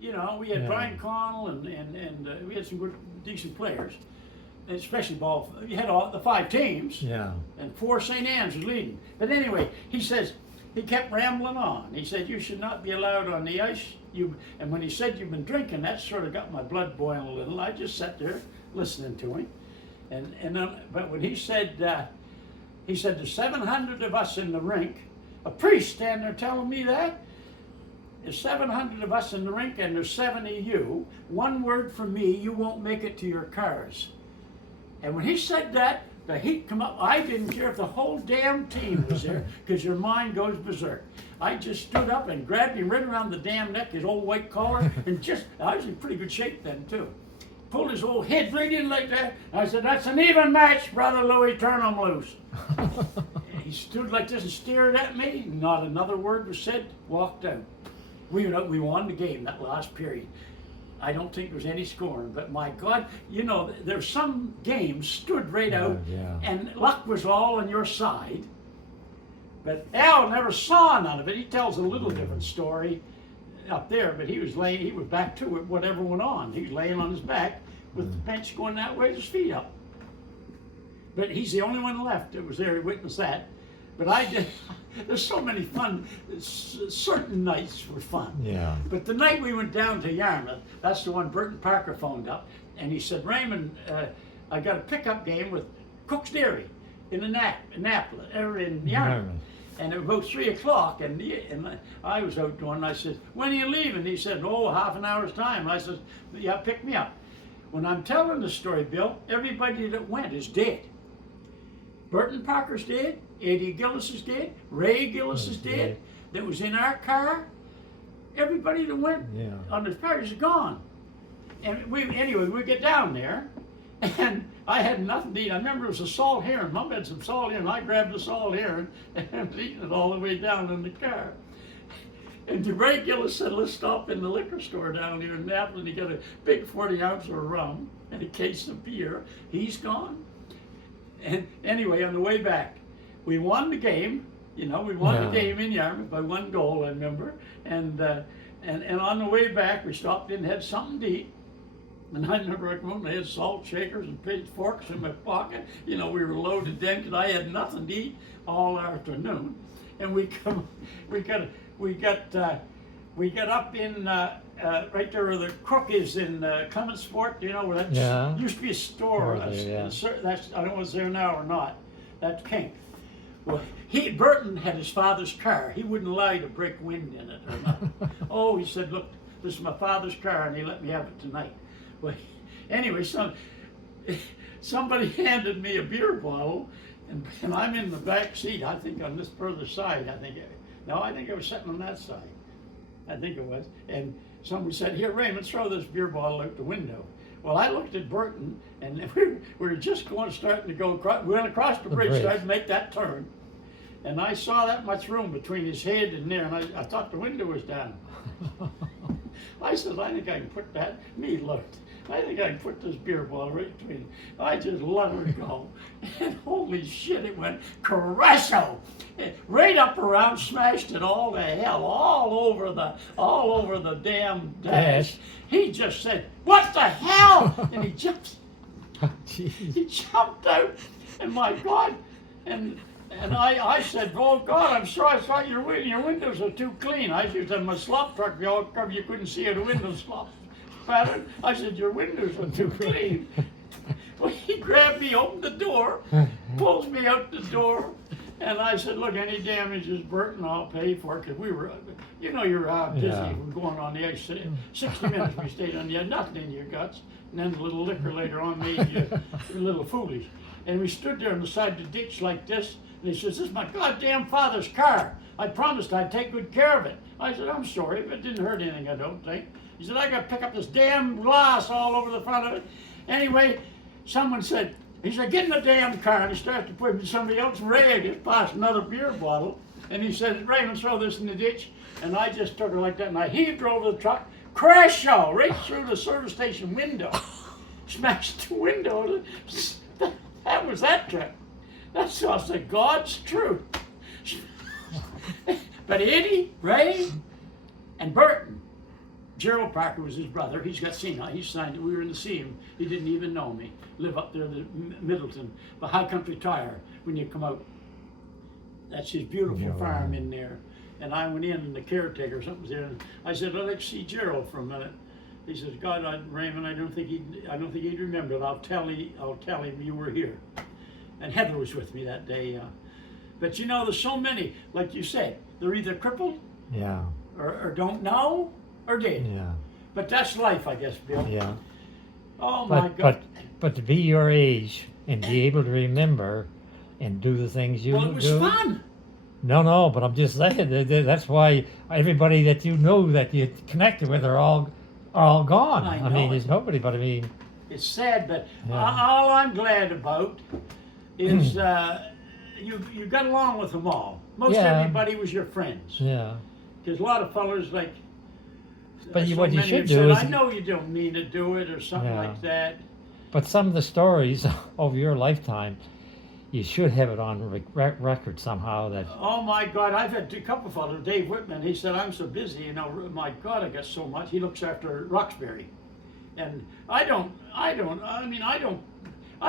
you know, we had Brian Connell and we had some good, decent players, and especially ball. You had all the 5 teams, and 4 St. Anne's was leading. But anyway, he says he kept rambling on. He said you should not be allowed on the ice. And when he said you've been drinking, that sort of got my blood boiling a little. I just sat there listening to him, and then, but when he said there's 700 of us in the rink, a priest standing there telling me that. There's 700 of us in the rink and there's 70 of you. One word from me, you won't make it to your cars. And when he said that, the heat come up. I didn't care if the whole damn team was there, because your mind goes berserk. I just stood up and grabbed him right around the damn neck, his old white collar, and I was in pretty good shape then too. Pulled his old head right in like that. I said, "That's an even match, Brother Louis, turn him loose." He stood like this and stared at me. Not another word was said, walked out. We won the game that last period. I don't think there was any scoring, but my God, you know, there's some games stood right out, and luck was all on your side. But Al never saw none of it. He tells a little different story up there, but he was back to it, whatever went on. He was laying on his back with the bench going that way, his feet up. But he's the only one left that was there to witness that. But there's so many fun, certain nights were fun. Yeah. But the night we went down to Yarmouth, that's the one Burton Parker phoned up, and he said, "Raymond, I got a pickup game with Cook's Dairy in Annapolis, or in Yarmouth." And it was about 3 o'clock, and I was out doing, I said, "When are you leaving?" He said, "Oh, half an hour's time." I said, "Yeah, pick me up." When I'm telling the story, Bill, everybody that went is dead. Burton Parker's dead, Eddie Gillis is dead, Ray Gillis is dead, that was in our car. Everybody that went on the parties is gone. And we get down there, and I had nothing to eat. I remember it was a salt herring. Mom had some salt herring. I grabbed the salt herring and was eating it all the way down in the car. And Ray Gillis said, "Let's stop in the liquor store down here in Annapolis." And he got a big 40 ounce of rum and a case of beer. He's gone. And anyway, on the way back, we won the game. You know, we won the game in Yarmouth by 1 goal, I remember. And on the way back, we stopped in and had something to eat. And I remember I came home and I had salt shakers and pitchforks in my pocket. You know, we were loaded then because I had nothing to eat all afternoon. And we got up in right there where the Crook is in Clement Sport. You know where that used to be a store. That's I don't know if it's there now or not. That's pink. Well, Burton had his father's car. He wouldn't allow you to break wind in it or nothing. Oh, he said, "Look, this is my father's car, and he let me have it tonight." Well, anyway, somebody handed me a beer bottle, and I'm in the back seat. I think on this further side. I think I was sitting on that side. I think it was. And somebody said, "Here, Raymond, throw this beer bottle out the window." Well, I looked at Burton, and we were just starting to go. We went across the bridge, started to make that turn, and I saw that much room between his head and there, and I thought the window was down. I said, "I think I can put that." Me looked. I think I can put this beer bottle right between them. I just let her go. And holy shit, it went Carresso. Right up around, smashed it all to hell, all over the damn dash. He just said, "What the hell?" And he jumped. He jumped out. And my God. And I said, "Oh God, I'm sorry. I thought your windows are too clean." I used to have my slop truck all covered. You couldn't see out the window slop pattern. I said, "Your windows are too clean." Well, he grabbed me, opened the door, pulls me out the door, and I said, "Look, any damages, Burton, I'll pay for it." Because we were, you know, you're busy. We're going on the ice. 60 minutes we stayed on. You had nothing in your guts. And then a little liquor later on made you a little foolish. And we stood there on the side of the ditch like this. And he says, "This is my goddamn father's car. I promised I'd take good care of it." I said, "I'm sorry, but it didn't hurt anything, I don't think." He said, "I got to pick up this damn glass all over the front of it." Anyway, someone said, he said, "Get in the damn car." And he started to put him in somebody else's rag. He passed another beer bottle. And he said, "Raymond, throw this in the ditch." And I just took her like that. And I heaved her over the truck. Crash show right through the service station window. Smashed the window. That was that trip. That's just the God's truth. But Eddie, Ray, and Burton, Gerald Parker was his brother. He's got senile. He signed it. We were in to see him. He didn't even know me. Live up there, the Middleton, the High Country Tire. When you come out, that's his beautiful farm in there. And I went in, and the caretaker or something was there. And I said, "Well, let's see Gerald for a minute." He says, "God, Raymond, I don't think he'd remember it. I'll tell him you were here." And Heather was with me that day. But you know, there's so many, like you said, they're either crippled, or don't know, or dead. Yeah. But that's life, I guess, Bill. Yeah. Oh my God. But to be your age and be able to remember and do the things you do. Well, it was fun. No, but I'm just saying that's why everybody that you know that you connected with are all gone. I mean, there's nobody. But I mean, it's sad, but all I'm glad about is you got along with them all. Most everybody was your friends. Yeah. Because a lot of fellas like. But so what you should do said, is. I know you don't mean to do it or something like that. But some of the stories of your lifetime, you should have it on record somehow. That. Oh my God! I've had a couple of fellows. Dave Whitman. He said, "I'm so busy. You know, my God, I got so much." He looks after Roxbury, and I don't. I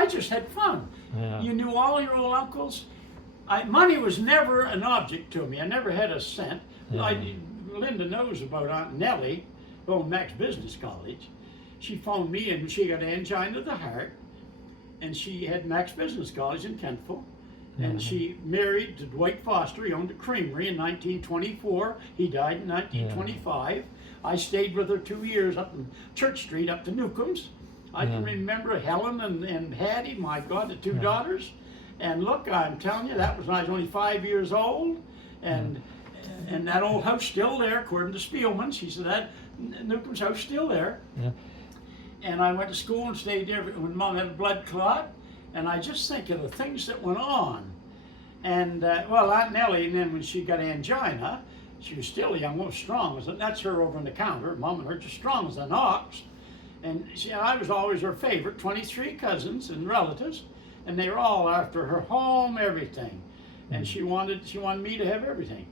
just had fun. Yeah. You knew all your old uncles. Money was never an object to me. I never had a cent. Yeah. Linda knows about Aunt Nellie, Max Business College. She phoned me and she got angina of the heart, and she had Max Business College in Kentville, and she married to Dwight Foster. He owned a creamery in 1924. He died in 1925. I stayed with her 2 years up in Church Street, up to Newcomb's. I can remember Helen and Hattie, my God, the two daughters. And look, I'm telling you, that was when I was only 5 years old, and that old house still there, according to Spielman. She said that Newcomb's house still there. Yeah. And I went to school and stayed there when Mom had a blood clot. And I just think of the things that went on. And Aunt Nellie, and then when she got angina, she was still a young woman, strong. That's her over on the counter. Mom and her just strong as an ox. And I was always her favorite. 23 cousins and relatives, and they were all after her home, everything. And she wanted me to have everything.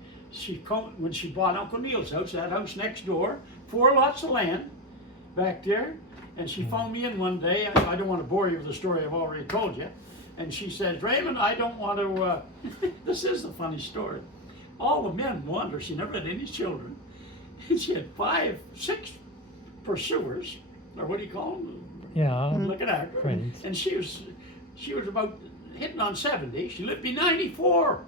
When she bought Uncle Neil's house, that house next door, 4 lots of land back there, and she phoned me in one day. I don't want to bore you with the story I've already told you. And she says, "Raymond, I don't want to, this is a funny story. All the men wanted her. She never had any children. And she had 5, 6 pursuers, or what do you call them? Yeah. Looking at her. Friends. And she was about hitting on 70. She lived to be 94.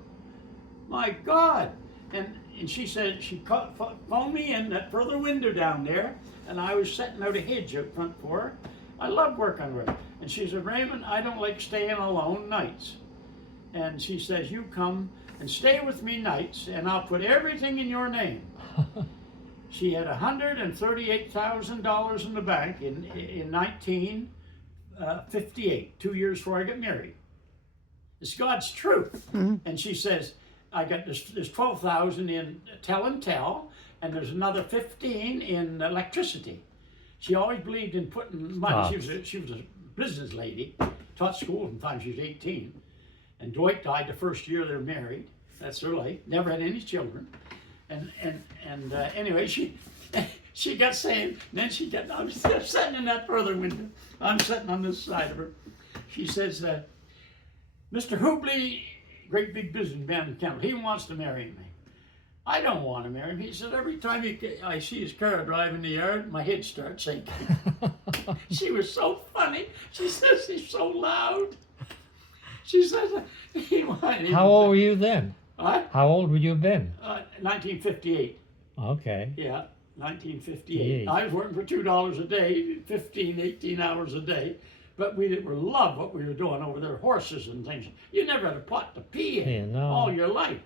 My God. And she said, she phoned me in that further window down there, and I was setting out a hedge out front for her. I love working with her. And she said, "Raymond, I don't like staying alone nights." And she says, "You come and stay with me nights, and I'll put everything in your name." She had $138,000 in the bank in 1958, 2 years before I got married. It's God's truth. And she says, "I got there's 12,000 in tell and tell, and there's another 15 in electricity." She always believed in putting money. She was a business lady, taught school from the time she was 18. And Dwight died the first year they were married. That's her life. Never had any children. And anyway, she got saved. Then I'm sitting in that further window. I'm sitting on this side of her. She says, "Mr. Hubley, great big businessman in Kentville, he wants to marry me." I don't want to marry him. He said, "Every time I see his car drive in the yard, my head starts sinking." She was so funny. She says he's so loud. She says, How old were you then? What? How old would you have been? 1958. Okay. Yeah, 1958. I was working for $2 a day, 15, 18 hours a day. But we loved what we were doing over there, horses and things. You never had a pot to pee in all your life.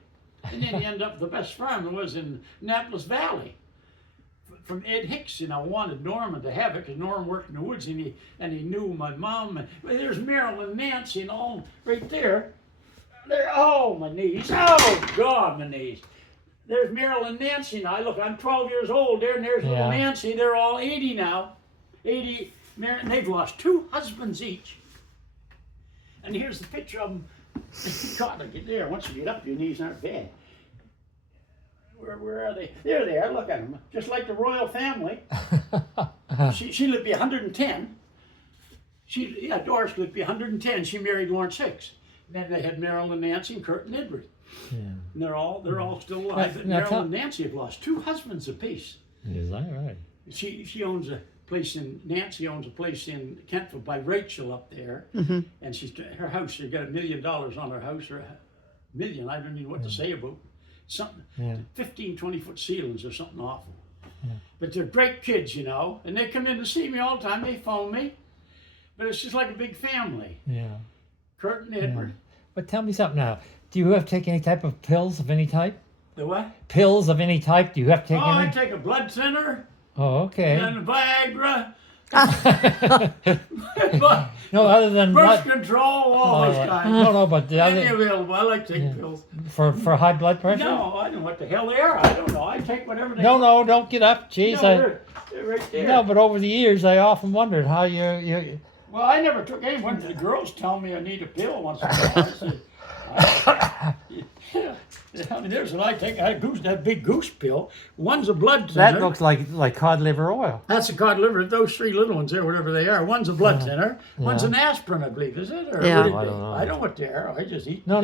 And then you end up with the best farm there was in Annapolis Valley. From Ed Hicks, wanted Norman to have it because Norman worked in the woods and he knew my mom. And there's Marilyn and Nancy and all right there. Oh, my knees. Oh, God, my knees. There's Marilyn and Nancy now. Look, I'm 12 years old there, and there's little Nancy. They're all 80 now. 80. And they've lost 2 husbands each. And here's the picture of them. God, I get there. Once you get up, your knees aren't bad. Where are they? There they are. Look at them, just like the royal family. She lived to be 110. Doris lived to be 110. She married Lawrence Hicks. Then they had Marilyn, Nancy, and Kurt and Edward. Yeah. And they're all still alive. But Marilyn and Nancy have lost 2 husbands apiece. Is that right? She owns a place Nancy owns a place in Kentville by Rachel up there. Mm-hmm. And her house, she got $1 million on her house, or $1 million, I don't even know what to say about something. 15, 20-foot ceilings or something awful. Yeah. But they're great kids, you know, and they come in to see me all the time. They phone me. But it's just like a big family. Yeah. Kurt and Edward. Yeah. But tell me something now. Do you have to take any type of pills of any type? The what? Pills of any type? Do you have to take any? I take a blood thinner. Oh, okay. And a Viagra. No, other than birth blood control, all those kinds. No, but the Any other available. I like taking pills. for high blood pressure. No, I don't know what the hell they are. I don't know. I take whatever they. No, don't get up. Jeez, No, they're right there. No, but over the years, I often wondered how you. Well, I never took any. One of the girls tell me I need a pill once in a while. I said, I mean, there's what I take. That big goose pill. One's a blood thinner. That looks like cod liver oil. That's a cod liver. Those 3 little ones there, whatever they are. One's a blood thinner. One's an aspirin, I believe. Is it? Or Yeah. what I don't know. I don't know what they are. I just eat. No.